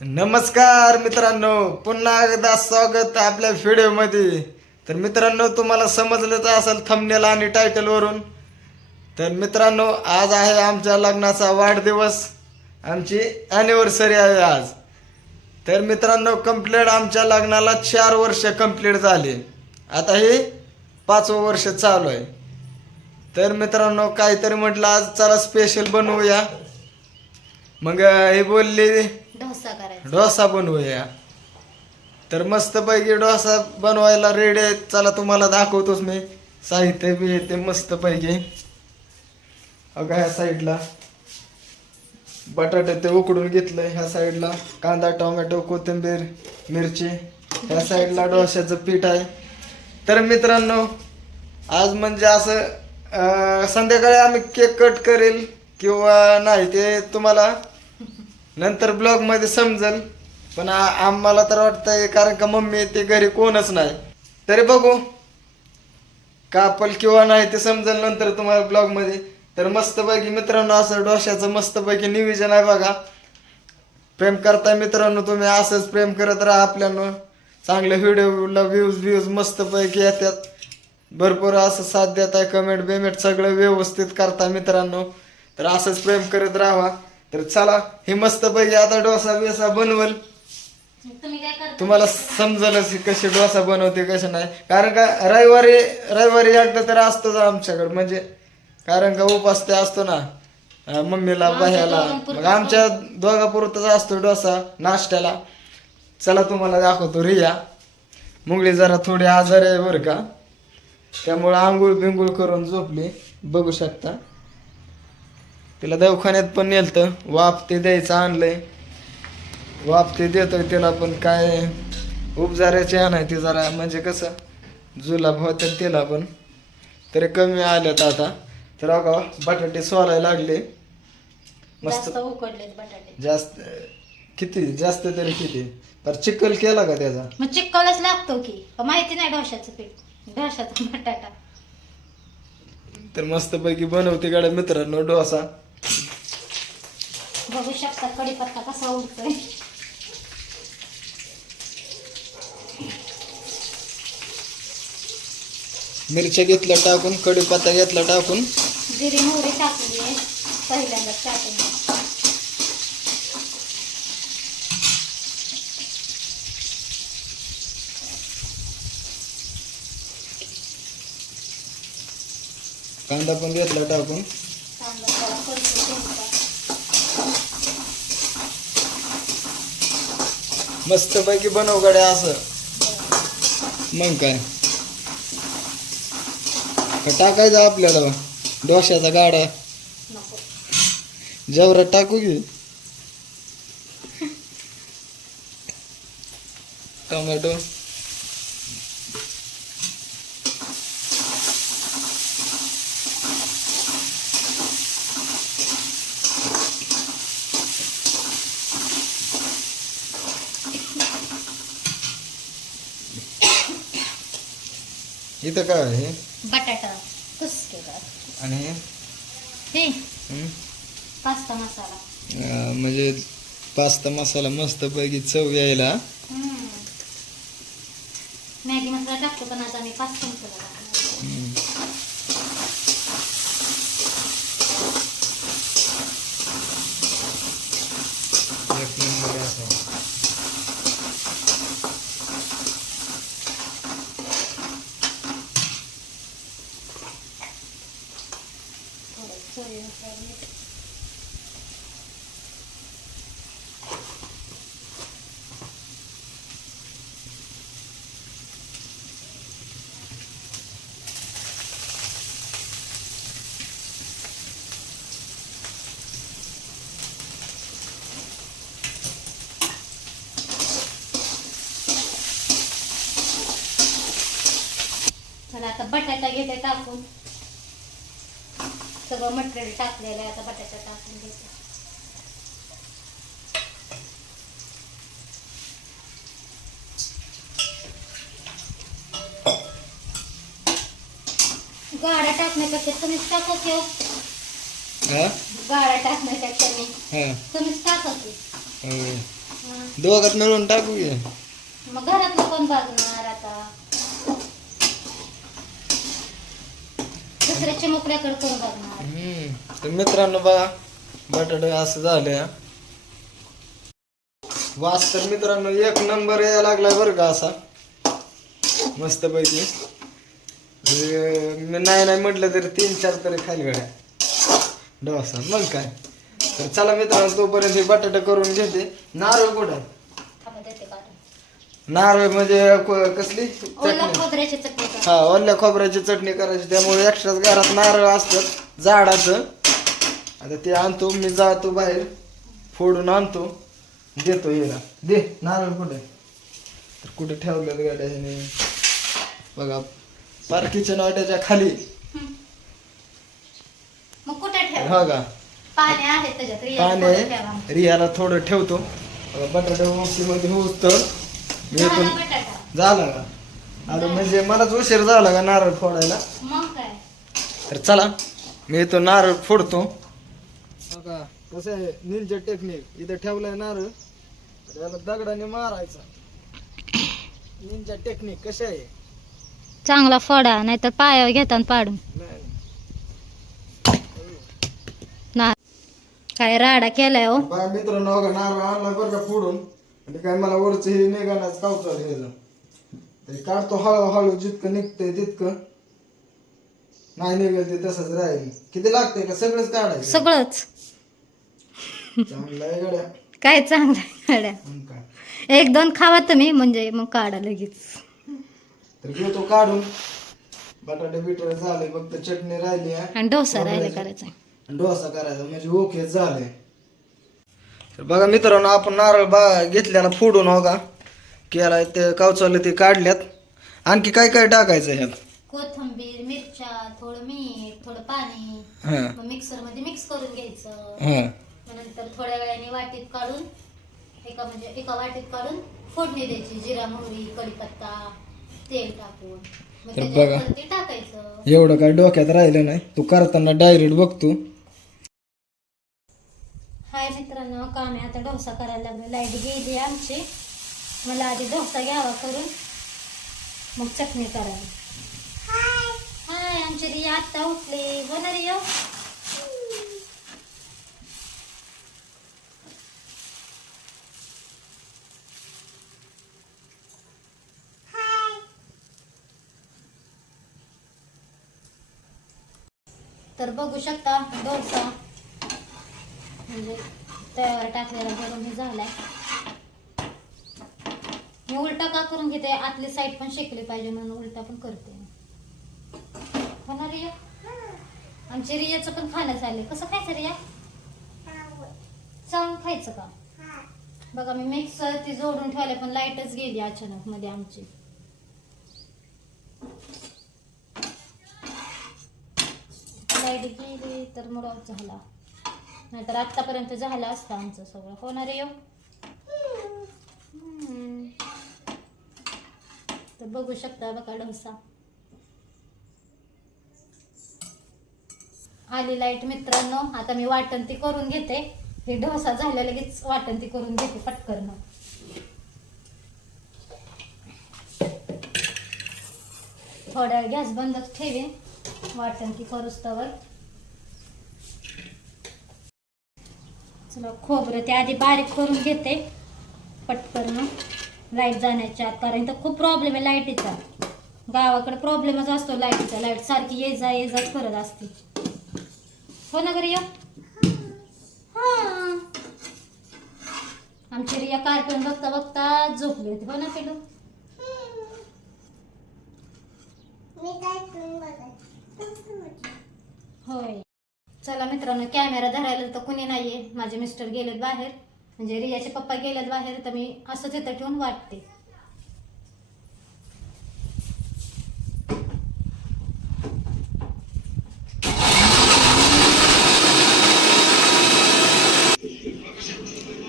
नमस्कार मित्रांनो पुन्हा एकदा स्वागत आपल्या व्हिडिओमध्ये. तर मित्रांनो तुम्हाला समजलंच असेल थंबनेल आणि टायटलवरून तर मित्रांनो आज आहे आमच्या लग्नाचा वाढदिवस. आमची ॲनिव्हर्सरी आहे आज. तर मित्रांनो कंप्लीट आमच्या लग्नाला चार वर्ष कंप्लीट झाली. आता हे पाचवं वर्ष चालू आहे. तर मित्रांनो काहीतरी म्हटलं आज चला स्पेशल बनवूया. मग हे बोलले डोसा करायचा. डोसा बनवूया. तर मस्तपैकी डोसा बनवायला रेडी आहे. चला तुम्हाला दाखवतोच मी. साहित्य बी येते मस्तपैकी. अगं ह्या साईडला बटाटे ते उकडून घेतलंय. ह्या साईडला कांदा टोमॅटो कोथिंबीर मिरची. ह्या साईडला डोश्याचं पीठ आहे. तर मित्रांनो आज म्हणजे असं संध्याकाळी आम्ही केक कट करेल किंवा नाही ते तुम्हाला नंतर ब्लॉगमध्ये समजेल. पण आम्हाला तर वाटतंय कारण का मम्मी ते घरी कोणच नाही. तरी बघू. कापल किंवा नाही ते समजेल नंतर तुम्हाला ब्लॉगमध्ये. तर मस्तपैकी मित्रांनो असं डोश्याचं मस्तपैकी नियोजन आहे बघा. प्रेम करताय मित्रांनो तुम्ही असंच प्रेम करत राहा आपल्यानं. चांगले व्हिडिओला व्ह्यूज व्ह्यूज मस्तपैकी येतात भरपूर असं साथ देत आहे कमेंट बिमेंट सगळं व्यवस्थित करता मित्रांनो. तर असंच प्रेम करत राहा. तर चला हे मस्तपैकी आता डोसा बिसा बनवल. तुम्ही काय करता? तुम्हाला समजलंच की कशी डोसा बनवते कसं नाही. कारण का रविवारी रविवारी एकदा तर असतोच आमच्याकडे. म्हणजे कारण का उपास ते असतो ना अं, मम्मीला बाह्याला. मग आमच्या दोघापुरतच असतो डोसा नाश्त्याला. चला तुम्हाला दाखवतो रिया. मुंगळी जरा थोडी आजार आहे बरं का. त्यामुळे आंघोळ बिंगुळ करून झोपली. बघू शकता. तिला दवाखान्यात पण नेलतं. वाफ ते द्यायचं आणलंय. वाफ ते देतोय तिला पण काय उपजाऱ्याचे आणायचे जरा म्हणजे कसं जुलाब होतात तिला पण. तरी कमी आल्यात आता. तर अगा बटाटे सोलायला लागले. मस्त. जास्त उकडलेत बटाटे. जास्त किती? जास्त तरी किती? पर चिखल केला का त्याचा? मग चिक्कलच लागतो की. माहिती नाही डोशाचं पीठ. डोशाचा बटाटा. तर मस्तपैकी बनवते गाड्या मित्रांनो डोसा. बघू शकता कढीपत्ता कसा उडतोय मिरच्या घेतल्या टाकून कढीपत्ता घेतला टाकून. जिरी मोहरी टाकली आहे पहिल्यांदा टाकून कांदा पण घेतला टाकून कांदा जरा परतून घ्यायचा. मस्तपैकी बनव गाड्या असं. मग काय? टाकायचं आपल्याला? डोश्याचा गाडा. नको टाकू की टोमॅटो. इथं काय आहे बटाटा आणि हे? हे हं? पास्ता मसाला अं, म्हणजे पास्ता मसाला मस्त पैकी चव यायला हम्म. मॅगी मसाला टाकतो पण आता मी पास्ता मसाला टाकणार हं. एक नंबर असा थोडं चवीनुसार मीठ. चला आता बटाटा घेते टाकून. सगळं मटेरियल टाकलेलं आहे आता बटाटा टाकून घेते. गाड्या टाकण्यापेक्षा तुम्हीच टाका की हो. हा? गाड्या टाकण्यापेक्षा मी हा. तुम्हीच टाका की. होय. हं. दोघात मिळून टाकू मग घरातलं कोण बघणार बघणार हम्म. तर मित्रांनो बघा बटाटे असं झाले वास तर मित्रांनो एक नंबर यायला लागलाय बरं का असा. मस्त पैकी मी नाही नाही म्हटलं तरी तीन चार तरी खाईल गड्या. डोसा मग काय? तर चला मित्रांनो तोपर्यंत हे बटाटे करून घेते. नारळ कुठं नारळ म्हणजे को- कसली? ओला चटणी. खोबऱ्याची चटणी कर. हा ओल्या खोबऱ्याची चटणी करायची. त्यामुळे एक्स्ट्राच घरात नारळ असतात झाडाचं. आता ते आणतो मी जातो बाहेर फोडून आणतो. देतो हिला. दे नारळ कुठे? तर कुठे ठेवलेलं गाड्या ह्याने बघा पार्कीच्या नाट्याच्या खाली. मग कुठे ठेव? हा का? पाणी आहे त्याच्यात रियाला पाणी थोडं ठेवा. आहे रियाला थोडं ठेवतो. बघा, बटाटा मध्ये तर मी बटाटा झाला का अरे म्हणजे मलाच उशीर झाला का नारळ फोडायला? मग काय? तर चला मी इथं नारळ फोडतो. बघा कसं आहे निलच्या टेक्निक इथं ठेवलाय नारळ तर याला दगडाने मारायचा. निलच्या टेक्निक कशा आहे? चांगला फोडा नाहीतर पायावर घेताना पाडून. नाही. ना काय राडा केलाय हो. बघा मित्रांनो बघा नारळ आणला बरं का फोडून. आणि काय मला वरचं हे निघालाच कावचाल हे ते काढतो हळूहळू जितकं निघतंय तितकं नाही निघेल ते तसंच राहील. किती लागतंय का? सगळंच काढायचं. सगळंच. चांगलं आहे गड्या. काय चांगलं मग काय? एक दोन खावा तुम्ही म्हणजे मग काढा लगेच. तर घेतो काढून. बटाटे बिटाटे झाले फक्त चटणी राहिली आहे. आणि डोसा राहिले करायचा. आणि डोसा करायचा म्हणजे ओके झाले. तर बघा मित्रांनो आपण नारळ बा घेतल्याला फोडून हो का? केला ते कावचावले ते काढल्यात. आणखी काय काय टाकायचं ह्यात? कोथंबीर मिरच्या थोडं मीठ थोडं पाणी. हां. मग मिक्सरमध्ये मिक्स करून घ्यायचं. हां. मग नंतर थोड्या वेळाने वाटीत काढून एका म्हणजे एका वाटीत काढून फोडणी द्यायची जिरा मोहरी कढीपत्ता तेल टाकून. मग तर त्याच्यावरती टाकायचं. एवढं काय डोक्यात राहिलं नाही. तू करताना डायरेक्ट बघतो हाय मित्रांनो काम आहे आता डोसा करायला लागलो लाइट गेली आमची. मला आधी डोसा घ्यावा करून. मग चटणी करावी. हाय. आमची रिया आत्ता उठली. हो ना रिया तर बघू शकता डोसा. म्हणजे तव्यावर टाकलेला गरम हे झालाय. मी उलटा का करून घेते? आतली साईड पण शेकली पाहिजे म्हणून उलटा पण करते हो ना रिया? आमच्या रियाचं पण खाणं चाललंय कसं खायचं रिया? चावून खायचं का? बघा मी मिक्सर ती जोडून ठेवले पण लाईटच गेली अचानक मध्ये आमची. लाइट गेली तर मग झाला. नाहीतर आत्तापर्यंत झालं असतं आमचं सगळं. होणार आहे तर बघू शकता बघा डोसा. आली लाइट मित्रांनो. आता मी वाटण ती करून घेते. हे डोसा झाल्या लगेच वाटण ती करून घेते पटकन. थोड्या गॅस बंदच ठेवे वाटण ती करूच तवर. चला खोबरं ते आधी बारीक करून घेते. पटकन लाइट जाण्याच्या आत कारण इथं खूप प्रॉब्लेम आहे लाईटीचा. गावाकडे प्रॉब्लेमच असतो लाईटीचा. लाइट सारखी ये जा ये जाच करत असते. हो ना घरी हा. आमची रिया कार्टून बघता बघता झोपली होती. हो ना पिलू होय. चला मित्रांनो कॅमेरा धरायला तर कुणी नाहीये. माझे मिस्टर गेलेत बाहेर. म्हणजे रियाचे पप्पा गेलेत बाहेर तर मी असंच इथं ठेवून वाटते.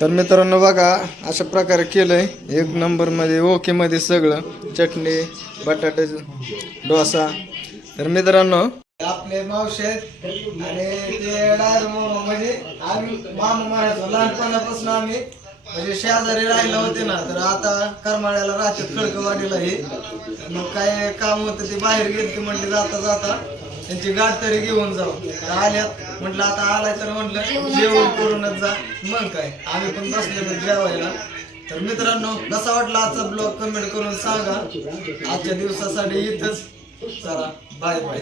तर मित्रांनो बघा अशा प्रकारे केलंय. एक नंबरमध्ये ओकेमध्ये सगळं. चटणी बटाटे डोसा. तर मित्रांनो आपले मावशे आहेत. आणि ते डायरेक्ट म्हणजे आम्ही मामा म्हणायचो लहानपणापासून आम्ही म्हणजे शेजारी राहिले होते ना तर आता करमाळ्याला राहते खडकवाडीला हे. मग काय काम होतं ते बाहेर गेले की म्हटले जाता जाता त्यांची गाठ तरी घेऊन जाऊ. तर आल्यात. म्हटलं आता आलाय तर म्हटलं जेवण करूनच जा. मग काय आम्ही पण बसलेलो जेवायला. तर मित्रांनो कसा वाटला आजचा ब्लॉग? कमेंट करून सांगा. आजच्या दिवसासाठी इथंच चला बाय बाय